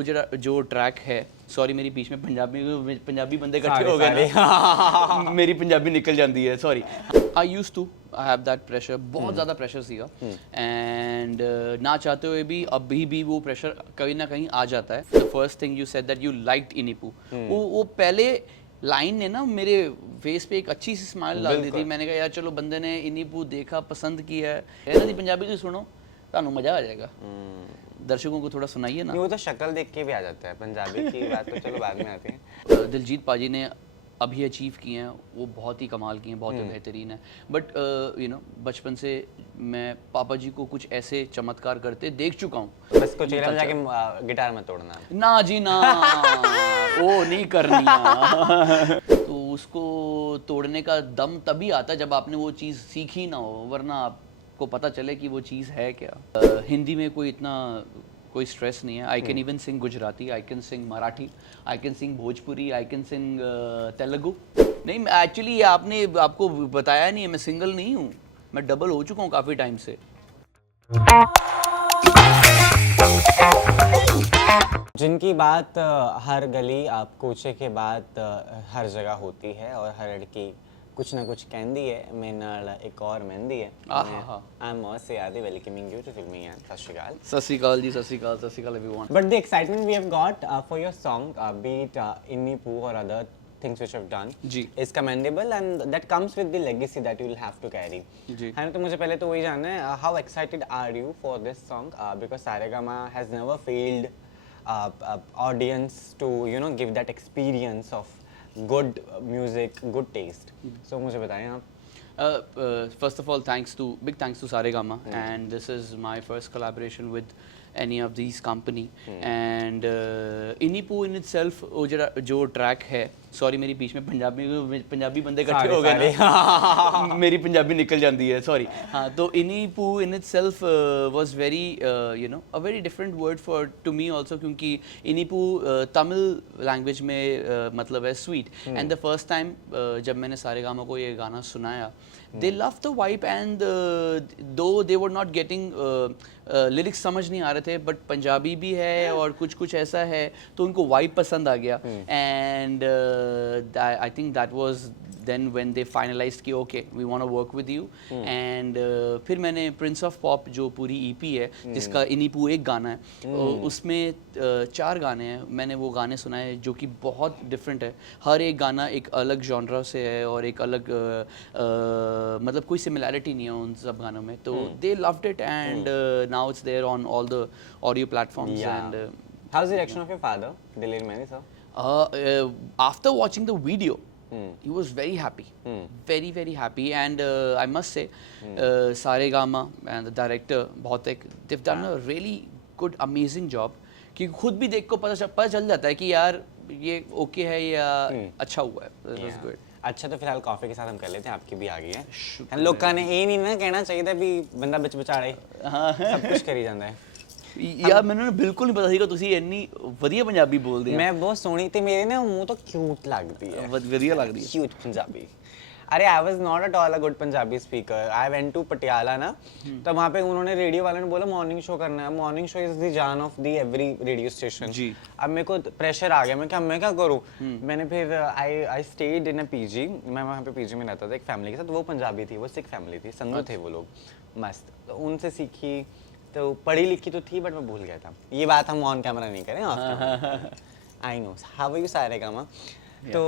वो जो ट्रैक है, सॉरी मेरी बीच में पंजाबी बंदे इकट्ठे हो गए ना मेरी पंजाबी निकल जाती है, sorry. I used to have that pressure, बहुत ज़्यादा प्रेशर सीगा, एंड ना चाहते हुए भी अभी भी वो प्रेशर कहीं ना कहीं आ जाता है। The first thing you said that you liked Innipoo, वो पहले लाइन ने ना मेरे फेस पे एक अच्छी सी स्माइल डाल दी थी। मैंने कहा यार चलो बंदे ने इनिपू देखा, पसंद किया है ना जी, पंजाबी तो सुनो, तानू मजा आ जाएगा। दर्शकों को थोड़ा सुनाइए ना। वो तो शक्ल देख के भी आ जाता है, पंजाबी की बात तो चलो बाद में आती है। दिलजीत पाजी ने अभी अचीव किए हैं, वो बहुत ही कमाल किए हैं, बहुत ही बेहतरीन है। बट यू नो बचपन से मैं पापा जी को कुछ ऐसे चमत्कार करते देख चुका हूँ। बस कुछ में जाके गिटार में तोड़ना ना जी ना, वो नहीं करनी तो उसको तोड़ने का दम तभी आता है जब आपने वो चीज़ सीखी ना हो, वरना आपको पता चले कि वो चीज़ है क्या। हिंदी में कोई स्ट्रेस नहीं है। I can even sing Gujarati, I can sing Marathi, I can sing Bhojpuri, I can sing Telugu. नहीं एक्चुअली ये आपने आपको बताया नहीं है, मैं सिंगल नहीं हूँ, मैं डबल हो चुका हूँ काफ़ी टाइम से। जिनकी बात हर गली आप कूचे के बाद हर जगह होती है, और हर लड़की कुछ ना कुछ कहती है। मेरे नाल एक और मेहंदी है। आई एम मोहसिन यादी, वेलकमिंग यू टू फिल्मी एंड सत श्री अकाल। सत श्री अकाल जी, सत श्री अकाल, सत श्री अकाल everyone. But the excitement we have got for your song, be it Innipoo और other things which have done is commendable, and that comes with the legacy that you will have to carry. है ना, तो मुझे पहले तो वही जानना है, how excited are you for this song, because Saregama has never failed audience to give that experience of good music, good taste. So मुझे बताएं आप। First of all, big thanks to Saregama, and this is my first collaboration with any of these company, and इनिपू in itself वो जो track है, sorry मेरी बीच में पंजाबी बंदे इकट्ठे हो गए ना मेरी पंजाबी निकल जाती है, सॉरी। हाँ, तो इनिपू in itself was very a very different word to me also, क्योंकि इनिपू तमिल लैंग्वेज में मतलब है sweet, and the first time जब मैंने सारेगामा को ये गाना सुनाया, they loved the vibe, and though they were not getting lyrics समझ नहीं आ रहे थे, बट पंजाबी भी है और कुछ ऐसा है, तो उनको वाइब पसंद आ गया, and I think that was then when they finalized कि okay we want to work with you, and फिर मैंने प्रिंस ऑफ पॉप जो पूरी ईपी है जिसका इनिपू एक गाना है, उसमें 4 गाने हैं, मैंने वो गाने सुनाए जो कि बहुत डिफरेंट है। हर एक गाना एक अलग जॉनरा से है और एक अलग मतलब कोई सिमिलैरिटी नहीं है उन सब गानों में, तो they loved it, and now it's there on all the audio platforms. And how's the reaction of your father, Dilip Mehndi sir? After watching the video, he was very happy, very happy, and I must say Saregama and the director Bhautik, they've done a really good amazing job, क्योंकि खुद भी देख को पता चल जाता है कि यार ये ओके है या अच्छा हुआ है। It was good. अच्छा, तो फिलहाल कॉफी के साथ हम कर लेते हैं, आपकी भी आ गई है। हम लोग का ने ये नहीं ना कहना चाहिए था भी बंदा बिच विचाले सब कुछ करी ਜਾਂਦਾ है। यार ਮੈਨੂੰ ਬਿਲਕੁਲ ਨਹੀਂ ਪਤਾ ਸੀਗਾ ਤੁਸੀਂ ਇੰਨੀ ਵਧੀਆ ਪੰਜਾਬੀ ਬੋਲਦੇ ਆ। ਮੈਂ ਬਹੁਤ ਸੋਹਣੀ ਤੇ ਮੇਰੇ ਨਾ ਮੂੰਹ ਤੋਂ ਕਿਊਟ ਲੱਗਦੀ ਹੈ, ਵਧੀਆ ਲੱਗਦੀ ਹੈ ਕਿਊਟ ਪੰਜਾਬੀ। अरे I was not at all a good Punjabi speaker. I went to Patiala ना, तो वहाँ पे उन्होंने रेडियो वाले ने बोला मॉर्निंग शो करना है, मॉर्निंग शो इज द जान of the every radio station. अब मेरे को प्रेशर आ गया, मैं क्या करूँ। मैंने फिर I stayed in a PG, मैं वहाँ पे पीजी में रहता था एक फैमिली के साथ, वो पंजाबी थी, वो सिख फैमिली थी, संधू थे वो लोग, मस्त। तो उनसे सीखी, तो पढ़ी लिखी तो थी बट मैं भूल गया था। ये बात हम ऑन कैमरा नहीं करें, off camera. I know how are you Saregama. तो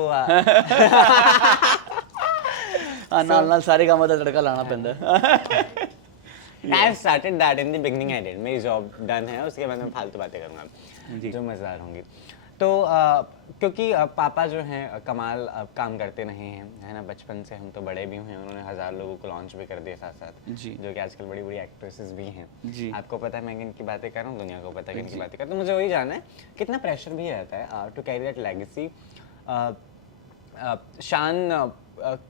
ਨਾਲ सारेगामा ਦਾ तड़का लाना पैंदा। I started that in the beginning, I did. मेरी जॉब डन है, उसके बाद मैं फालतू बातें करूँगा जो मज़ेदार होंगी। तो क्योंकि पापा जो हैं कमाल काम करते रहे हैं, है ना, बचपन से हम तो बड़े भी हुए हैं, उन्होंने 1000 लोगों को लॉन्च भी कर दिया साथ साथ, जो कि आजकल बड़ी बड़ी एक्ट्रेसेस भी हैं। आपको पता है मैं किनकी बातें कर रहा हूँ, दुनिया को पता है किनकी बातें कर रहा हूँ। तो मुझे वही जानना है कितना प्रेशर भी रहता है टू कैरी दैट लेगेसी। शान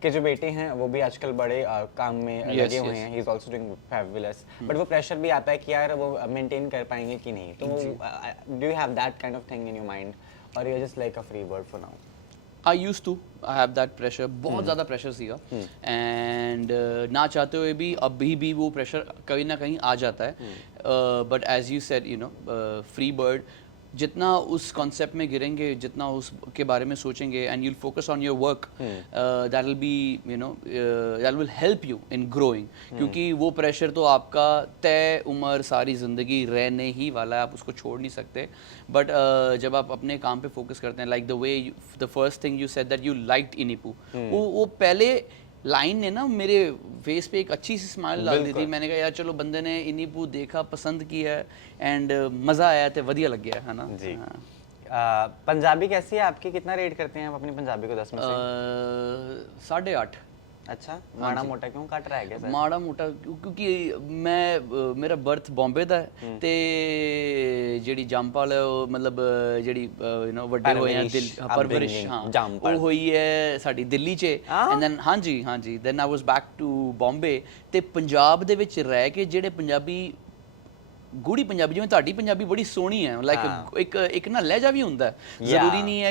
के जो बेटे हैं वो भी आजकल बड़े काम में लगे हुए हैं, he is also doing fabulous, but वो प्रेशर भी आता है कि यार वो मेंटेन कर पाएंगे कि नहीं। तो do you have that kind of thing in your mind, और you are just like a free bird for now? I used to have that pressure, बहुत ज़्यादा प्रेशर सीगा, एंड ना चाहते हुए भी अभी भी वो प्रेशर कहीं ना कहीं आ जाता है, but as you said free bird, जितना उस कॉन्सेप्ट में गिरेंगे, जितना उसके बारे में सोचेंगे, and you'll focus on your work, that will be that will help you in growing, क्योंकि वो प्रेशर तो आपका तय उम्र सारी ज़िंदगी रहने ही वाला है, आप उसको छोड़ नहीं सकते. बट जब आप अपने काम पे फोकस करते हैं, like the way the first thing you said that you liked Innipoo, वो पहले लाइन ने ना मेरे फेस पे एक अच्छी सी स्माइल डाल दी थी. मैंने कहा यार चलो बंदे ने इनिपू देखा, पसंद किया एंड मज़ा आया, तो वधिया लग गया है ना जी. हाँ. पंजाबी कैसी है आपकी, कितना रेट करते हैं आप अपनी पंजाबी को 10 में से? 8.5. अच्छा, माड़ा मोटा क्यों कट रहा है क्या सर? माड़ा मोटा क्योंकि मैं मेरा बर्थ बॉम्बे ਦਾ ਹੈ ਤੇ ਜਿਹੜੀ ਜੰਪਾਲ ਹੈ ਉਹ ਮਤਲਬ ਜਿਹੜੀ ਵੱਡੇ ਹੋਏ ਆ ਪਰਵਰਿਸ਼ ਹਾਂ ਉਹ ਹੋਈ ਹੈ ਸਾਡੀ ਦਿੱਲੀ 'ਚ ਐਂਡ ਦੈਨ ਹਾਂਜੀ then I was back to Bombay ਤੇ ਪੰਜਾਬ ਦੇ ਵਿੱਚ ਰਹਿ ਕੇ ਜਿਹੜੇ ਪੰਜਾਬੀ ਗੂੜੀ ਪੰਜਾਬੀ, ਜਿਵੇਂ ਤੁਹਾਡੀ ਪੰਜਾਬੀ ਬੜੀ ਸੋਹਣੀ ਹੈ, ਲਾਈਕ ਇੱਕ ਨਾ ਲਹਿਜਾ ਵੀ ਹੁੰਦਾ ਹੈ, ਜ਼ਰੂਰੀ ਨਹੀਂ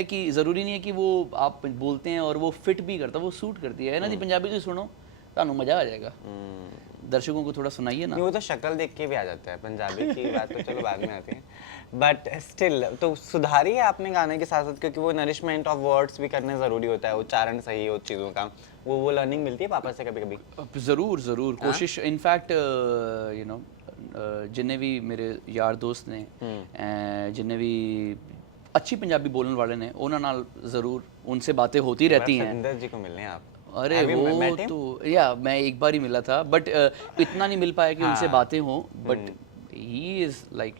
ਹੈ ਕਿ वो आप बोलते हैं और वो फिट भी करता, वो सूट करती है. ਇਹਨਾਂ ਦੀ ਪੰਜਾਬੀ ਤੁਸੀਂ सुनो, ਤੁਹਾਨੂੰ मजा आ जाएगा. दर्शकों को थोड़ा सुनाइए ना. वो तो शक्ल देख के भी आ जाता है, पंजाबी की बात तो चलो बाद में आती है, बट स्टिल तो सुधारी है आपने गाने के साथ साथ, क्योंकि वो नरिशमेंट ऑफ वर्ड्स भी करने ज़रूरी होता है, उच्चारण सही हो चीज़ों का, वो लर्निंग मिलती है पापा से कभी कभी? ज़रूर कोशिश. इनफैक्ट जिन्ने भी मेरे यार दोस्त ने, जिन्ने भी अच्छी पंजाबी बोलने वाले ने, उन्होंने नाल ज़रूर उनसे बातें होती रहती हैं. सतिंदर जी को मिलने आप? अरे वो तो या मैं एक बार ही मिला था, बट इतना नहीं मिल पाया कि उनसे बातें हों, but he is like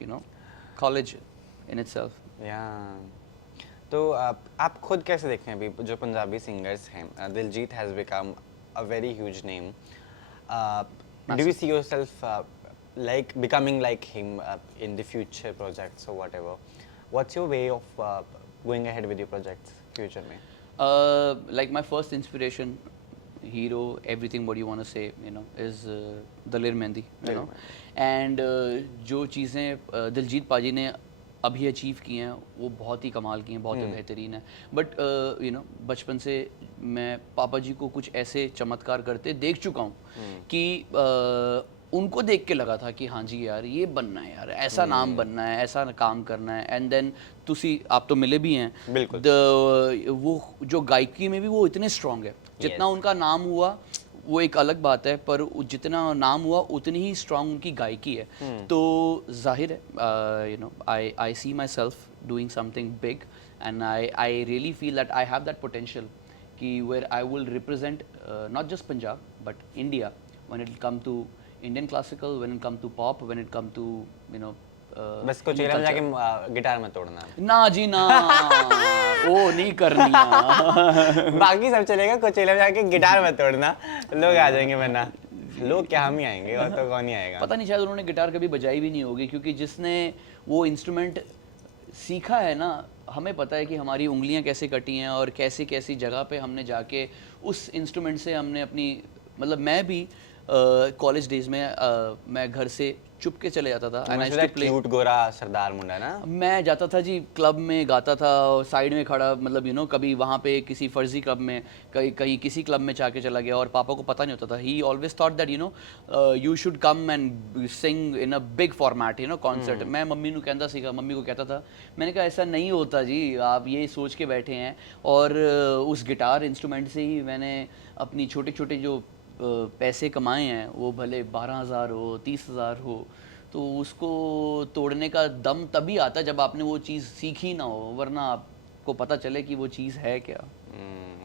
college in itself. या तो आप खुद कैसे देखते हैं अभी जो पंजाबी सिंगर्स हैं? Diljit has become a very huge name. Do you see yourself like becoming like him in the future projects or whatever? What's your way of going ahead with your projects future mein? Like my first inspiration, hero, everything what you want to say, is Daler Mehndi, and जो चीज़ें दिलजीत पाजी ने अभी achieve की हैं वो बहुत ही कमाल की हैं, बहुत ही बेहतरीन है. बट बचपन से मैं पापा जी को कुछ ऐसे चमत्कार करते देख चुका हूँ कि उनको देख के लगा था कि हाँ जी यार ये बनना है, यार ऐसा नाम बनना है, ऐसा काम करना है. एंड देन आप तो मिले भी हैं, बिल्कुल. वो जो गायकी में भी वो इतने स्ट्रांग है, जितना उनका नाम हुआ वो एक अलग बात है, पर जितना नाम हुआ उतनी ही स्ट्रांग उनकी गायकी है. तो जाहिर है I see myself doing something big, and I really feel that I have that potential कि where I will represent not just Punjab but India when it come to Indian classical, when it come to pop, when it come to बस कोचेला में जाके guitar में तोड़ना ना जी ना. वो नहीं करनी है. बाकी सब चलेगा, कोचेला में जाके गिटार में तोड़ना, लोग आ जाएंगे, वरना लोग क्या हम ही आएंगे, और तो कौन ही आएगा. पता नहीं, शायद उन्होंने गिटार कभी बजाई भी नहीं होगी, क्योंकि जिसने वो इंस्ट्रूमेंट सीखा है ना, हमें पता है कि हमारी उंगलियां कैसे कटी हैं और कैसी कैसी जगह पे हमने जाके उस इंस्ट्रूमेंट से हमने अपनी, मतलब मैं भी कॉलेज डेज में मैं घर से चुप के चले जाता था. क्यूट गोरा सरदार मुंडा ना. मैं जाता था जी क्लब में, गाता था और साइड में खड़ा, मतलब कभी वहाँ पे किसी फर्जी क्लब में, कहीं किसी क्लब में जाके चला गया, और पापा को पता नहीं होता था. ही always thought that you should come and Singh in a big format, concert. मैं मम्मी को कहता सीखा, मम्मी को कहता था. मैंने कहा ऐसा नहीं होता जी, आप ये सोच के बैठे हैं. और उस गिटार इंस्ट्रूमेंट से ही मैंने अपनी छोटे छोटे जो पैसे कमाए हैं, वो भले 12,000 हो, 30,000 हो, तो उसको तोड़ने का दम तभी आता जब आपने वो चीज़ सीखी ना हो, वरना आपको पता चले कि वो चीज़ है क्या.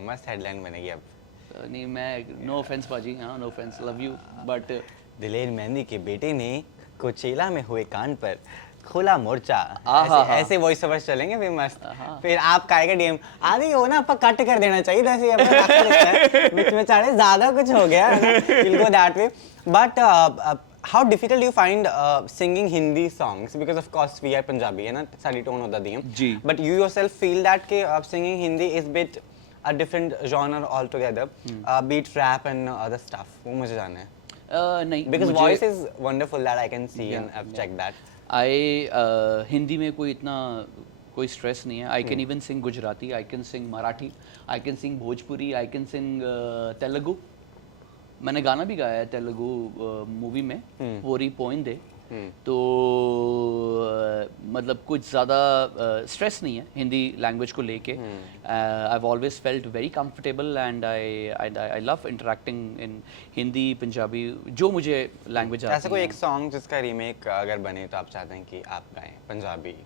मस्त हेडलाइन बनेगी अब. नहीं, मैं नो ऑफेंस पाजी, हाँ no offence, love you, but Daler Mehndi के बेटे ने कोचेला में हुए कांड पर खोला मोर्चा. ऐसे वॉइस ओवर्स चलेंगे फिर मस्त. फिर आप काएगा डीएम आदि हो ना, आपका कट कर देना चाहिए था, ऐसे बीच में चाहे ज्यादा कुछ हो गया will go that way. But how difficult do you find singing Hindi songs, because of course we are Punjabi है ना, सारी टोन होता दी जी. But you yourself feel that कि singing Hindi is bit a different genre altogether, beat rap and other stuff. वो मुझे जानना है. नहीं, because voice is wonderful that I can see and I've checked that. Hindi में कोई इतना कोई स्ट्रेस नहीं है. I can even sing Gujarati, I can sing Marathi, I can sing Bhojpuri, I can sing Telugu. मैंने गाना भी गाया है तेलुगु मूवी में, पोरी पोइंदे, तो मतलब कुछ ज़्यादा स्ट्रेस नहीं है हिंदी लैंग्वेज को लेके. I have always felt very comfortable and I love interacting in Hindi Punjabi जो मुझे लैंग्वेज आती है. ऐसा कोई एक सॉन्ग जिसका रीमेक अगर बने तो आप चाहते हैं कि आप गाएं पंजाबी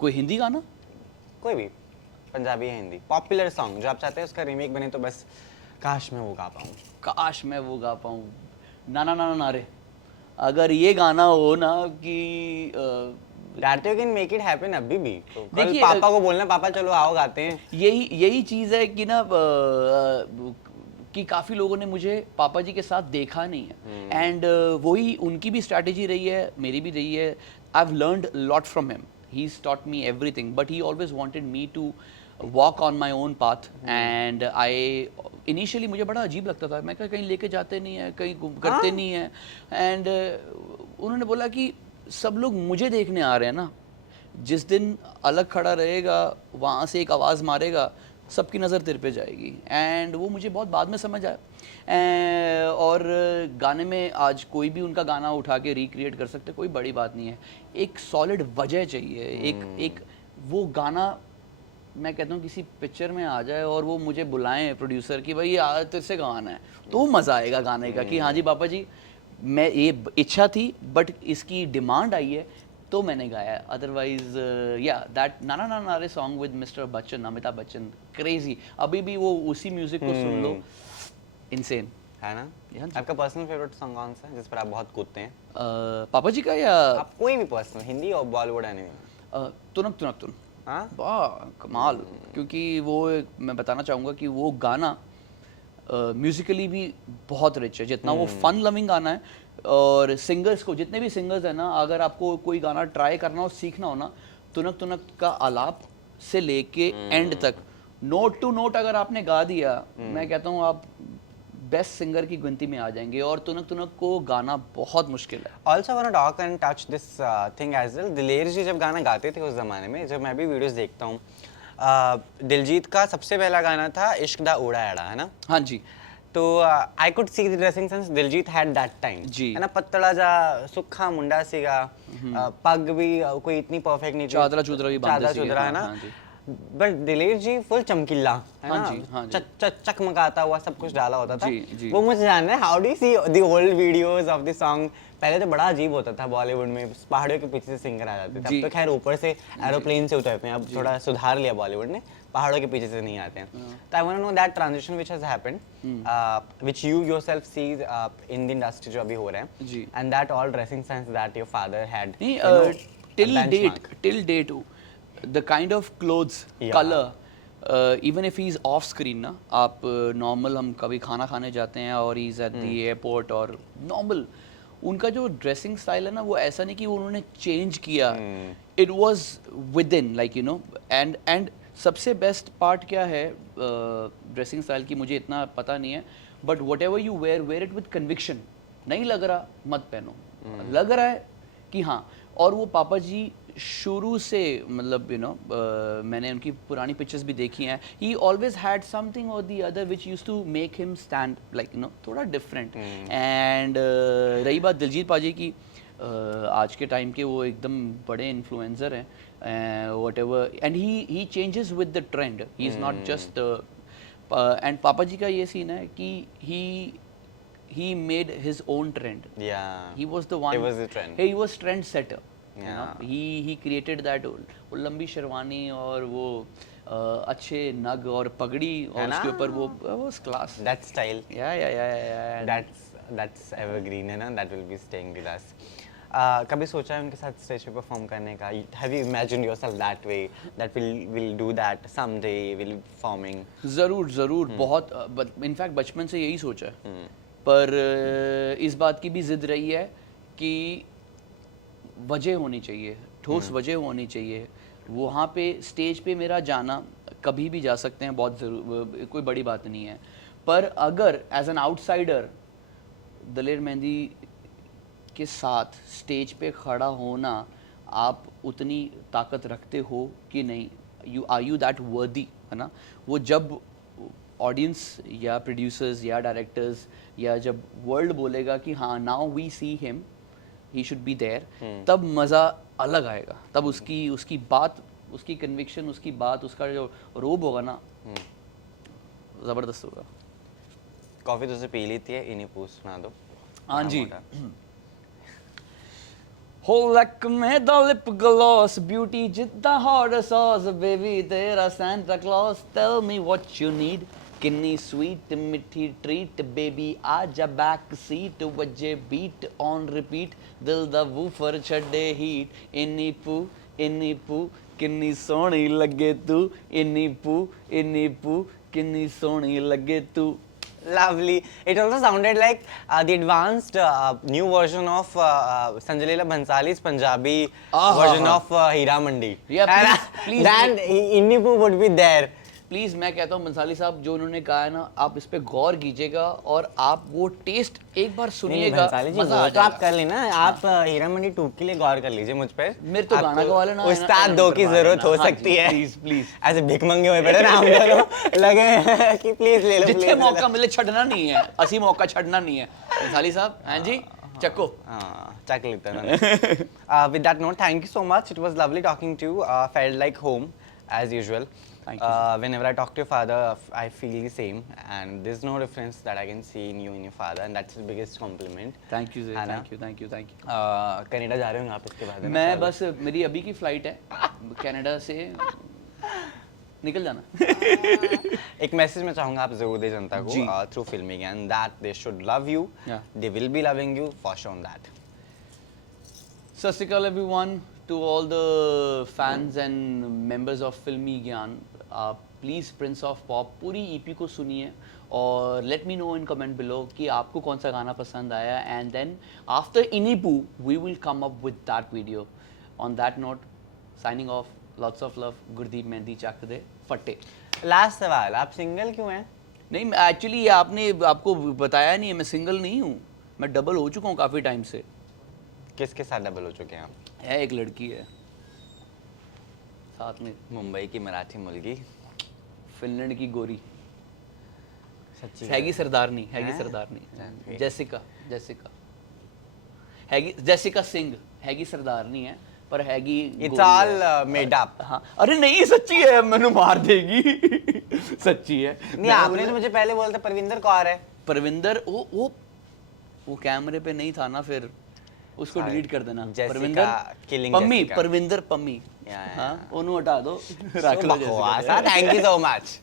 कोई हिंदी गाना? कोई भी पंजाबी या हिंदी पॉपुलर सॉन्ग जो आप चाहते हैं उसका रीमेक बने तो बस काश मैं वो गा पाऊँ. काश मैं वो गा पाऊँ. ना ना ना ना रे, अगर ये गाना हो ना कि गाते हो कैन मेक इट हैपन अभी भी तो कल देखिए, पापा को बोलना पापा चलो आओ गाते हैं. यही चीज़ है कि ना कि काफ़ी लोगों ने मुझे पापा जी के साथ देखा नहीं है. एंड वही उनकी भी स्ट्रैटेजी रही है, मेरी भी रही है. I have learned lot from him. He taught me everything but he always wanted me to walk on my own path. And I initially मुझे बड़ा अजीब लगता था. मैं कहीं लेके जाते नहीं है, कहीं करते नहीं है. एंड उन्होंने बोला कि सब लोग मुझे देखने आ रहे हैं ना, जिस दिन अलग खड़ा रहेगा वहाँ से एक आवाज़ मारेगा सबकी नज़र तेरे पे जाएगी. एंड वो मुझे बहुत बाद में समझ आया. और गाने में आज कोई भी उनका गाना उठा के रिक्रिएट कर सकते, कोई बड़ी बात नहीं है. एक सॉलिड वजह चाहिए. एक वो गाना मैं कहता हूँ किसी पिक्चर में आ जाए और वो मुझे बुलाएं प्रोड्यूसर कि भाई यार तेरे से गाना है, तो मज़ा आएगा गाने का कि हाँ जी पापा जी मैं ये इच्छा थी बट इसकी डिमांड आई है तो मैंने गाया. अदरवाइज या दैट नाना नाना नारे song with mister Bachchan, Amitabh Bachchan, crazy. अभी भी वो उसी म्यूजिक को सुन लो, इनसेन है ना. आपका पर्सनल फेवरेट सॉन्ग कौन सा है जिस पर आप बहुत कूदते हैं? पापा जी का या आप कोई भी पर्सनल हिंदी और बॉलीवुड एनीमे? तुनक तुनक तुन. हाँ वाह कमाल. क्योंकि वो मैं बताना चाहूँगा कि वो गाना म्यूजिकली भी बहुत रिच है. जितना वो फन लविंग गाना है और सिंगर्स को जितने भी सिंगर्स हैं ना, अगर आपको कोई गाना ट्राई करना हो सीखना हो ना, तुनक तुनक का आलाप से लेके एंड तक नोट टू नोट अगर आपने गा दिया, मैं कहता हूँ आप बेस्ट सिंगर की गिनती में आ जाएंगे. और तुनक तुनक को गाना बहुत मुश्किल है. Also want to talk and touch this thing as well. Daler ji जब गाना गाते थे उस ज़माने में, जब मैं भी वीडियोस देखता हूँ, दिलजीत का सबसे पहला गाना था इश्क दा उड़ा एड़ा, है ना. हाँ जी. तो I could see the dressing sense Diljit had that time जी. है ना. पतला जा सुखा मुंडा सीगा, पग भी कोई इतनी परफेक्ट नहीं थी, चादरा चुदरा भी बांधे सीगे. है ना. बट दिलेर जी फुल चमकीला है हाँ ना. जी, हाँ जी. चकमकाता हुआ सब कुछ डाला होता था. जी. वो मुझे जानना है how do you see the old videos of the song. पहले तो बड़ा अजीब होता था बॉलीवुड में, पहाड़ियों के पीछे से सिंगर आ जाते थे. अब तो खैर ऊपर से एरोप्लेन से उतरते हैं, अब थोड़ा सुधार लिया बॉलीवुड ने, पहाड़ों के पीछे से नहीं आते हैं. तो I want to know that transition which has happened, which you yourself see in the industry जो अभी हो रहा है. जी. And that all dressing sense that your father had. till date the kind of clothes, color, even if he's off screen ना, आप normal हम कभी खाना खाने जाते हैं और he's at the airport और normal उनका जो ड्रेसिंग स्टाइल है ना, वो ऐसा नहीं कि उन्होंने चेंज किया. It was with in like you no. And सबसे बेस्ट पार्ट क्या है ड्रेसिंग स्टाइल की मुझे इतना पता नहीं है, but whatever you wear it with conviction. नहीं लग रहा मत पहनो, लग रहा है कि हाँ. और वो पापा जी शुरू से मतलब यू नो मैंने उनकी पुरानी पिक्चर्स भी देखी हैं. ही ऑलवेज हैड समथिंग और the other which used to make him stand like you know थोड़ा डिफरेंट. एंड रही बात दिलजीत पाजी की, आज के टाइम के वो एकदम बड़े इन्फ्लुएंसर हैं. What ever and he changes with the trend. He is not just. And पापा जी का ये सीन है कि he made his own trend. He was the one. He was the trend. He was trend setter. You know, he created that. वो लंबी शेरवानी और वो अच्छे नग और पगड़ी और उसके ऊपर वो was class. That style. Yeah. That's evergreen है ना. That will be staying with us. कभी सोचा है उनके साथ स्टेज पे परफॉर्म करने का? Have you imagined yourself that way? That will do that someday. Will be performing. ज़रूर बहुत. इनफैक्ट बचपन से यही सोचा है. पर इस बात की भी जिद रही है कि वजह होनी चाहिए, ठोस वजह होनी चाहिए. वहाँ पे स्टेज पे मेरा जाना कभी भी जा सकते हैं, बहुत ज़रूर, कोई बड़ी बात नहीं है. पर अगर as an outsider Daler Mehndi के साथ स्टेज पे खड़ा होना, आप उतनी ताकत रखते हो कि नहीं, आर यू दैट वर्दी, है ना. वो जब ऑडियंस या प्रोड्यूसर्स या डायरेक्टर्स या जब वर्ल्ड बोलेगा कि हाँ now we see him he should be there, तब मज़ा अलग आएगा, तब उसकी बात, उसकी कन्विक्शन, उसकी बात, उसका जो रोब होगा ना, ज़बरदस्त होगा। कॉफी तुझसे पी ली थी, इन्हीं पूछ सुना दो। हाँ जी। हो लक में द लिप ग्लॉस, ब्यूटी जिद्दा हॉट सॉस, बेबी तेरा Santa Claus, tell me what you need, किन्नी स्वीट मिठी ट्रीट, बेबी आजा बैक सीट, वजे बीट ऑन रिपीट, दिल दा वूफर छड़े हीट, इन्नी पू किन्नी सोहनी लगे तू, इन्नी पू किन्नी सोहनी लगे तू। Lovely. It also sounded like the advanced new version of Sanjay Leela Bhansali's Punjabi version of Hira Mandi. Yeah, And please, then Inni Poo would be there. Please मैं कहता हूँ बंसाली साहब, जो उन्होंने कहा है ना, आप इस पे गौर कीजिएगा और आप वो टेस्ट एक बार सुनिएगा, भंसाली जी, मजा आ वो तो आप जाएगा। कर लेना, आप हीरा मंडी 2 के लिए गौर कर लीजिए मुझ पे। मेरे तो गाना गवा लेना, उस्ताद 2 की जरूरत हो सकती है। प्लीज ऐसे भिख मंगे हुए पड़े ना हम दोनों, लगे कि प्लीज ले लो, जितने मौका मिले छड़ना नहीं है, असी मौका छड़ना नहीं है। बंसाली साहब, हाँ जी, चक्को। चक लेते हैं। With that note, thank you so much. It was lovely talking to you. Felt like home as usual. Thank you, sir. Whenever I talk to your father, I feel the same, and there's no difference that I can see in you and your father, and that's the biggest compliment. Thank you है ना? Thank you. Canada जा रहे होंगे आप इसके बाद? है ना? मैं बस, मेरी अभी की फ्लाइट है कनाडा से, निकल जाना। एक मैसेज मैं चाहूंगा आप जरूर दे जनता को through filming, and that they should love you, they will be loving you for sure that. सत श्री अकाल everyone, to all the fans and members of फिल्मी ज्ञान, आप प्लीज़ प्रिंस ऑफ पॉप पूरी ईपी को सुनिए और let me know in comment below कि आपको कौन सा गाना पसंद आया, and then after Innipoo we will come up with that video. On that note, signing off, lots of love, Gurdeep Mehndi चक दे फटे। लास्ट सवाल, आप सिंगल क्यों हैं? नहीं, एक्चुअली ये आपने आपको बताया नहीं है, मैं सिंगल नहीं हूँ, मैं डबल हो चुका हूँ काफ़ी टाइम से। किसके साथ डबल हो चुके हैं आप? है एक लड़की है साथ में, मुंबई की मराठी मुलगी, फिनलैंड की गोरी, सच्ची हैगी सरदारनी, जेसिका हैगी, जेसिका सिंह, हैगी सरदारनी है पर हैगी इट्स ऑल मेड अप। हाँ, अरे नहीं सच्ची है, मैंने मार देगी। सच्ची है। नहीं, आपने तो मुझे पहले बोला था परविंदर कौर है। परविंदर वो कैमरे पे नहीं था ना, फिर उसको डिलीट कर देना। परविंदर पम्मी, परविंदर पम्मी, हाँ, ओनू हटा दो, रख लो Jessica. Thank you so much.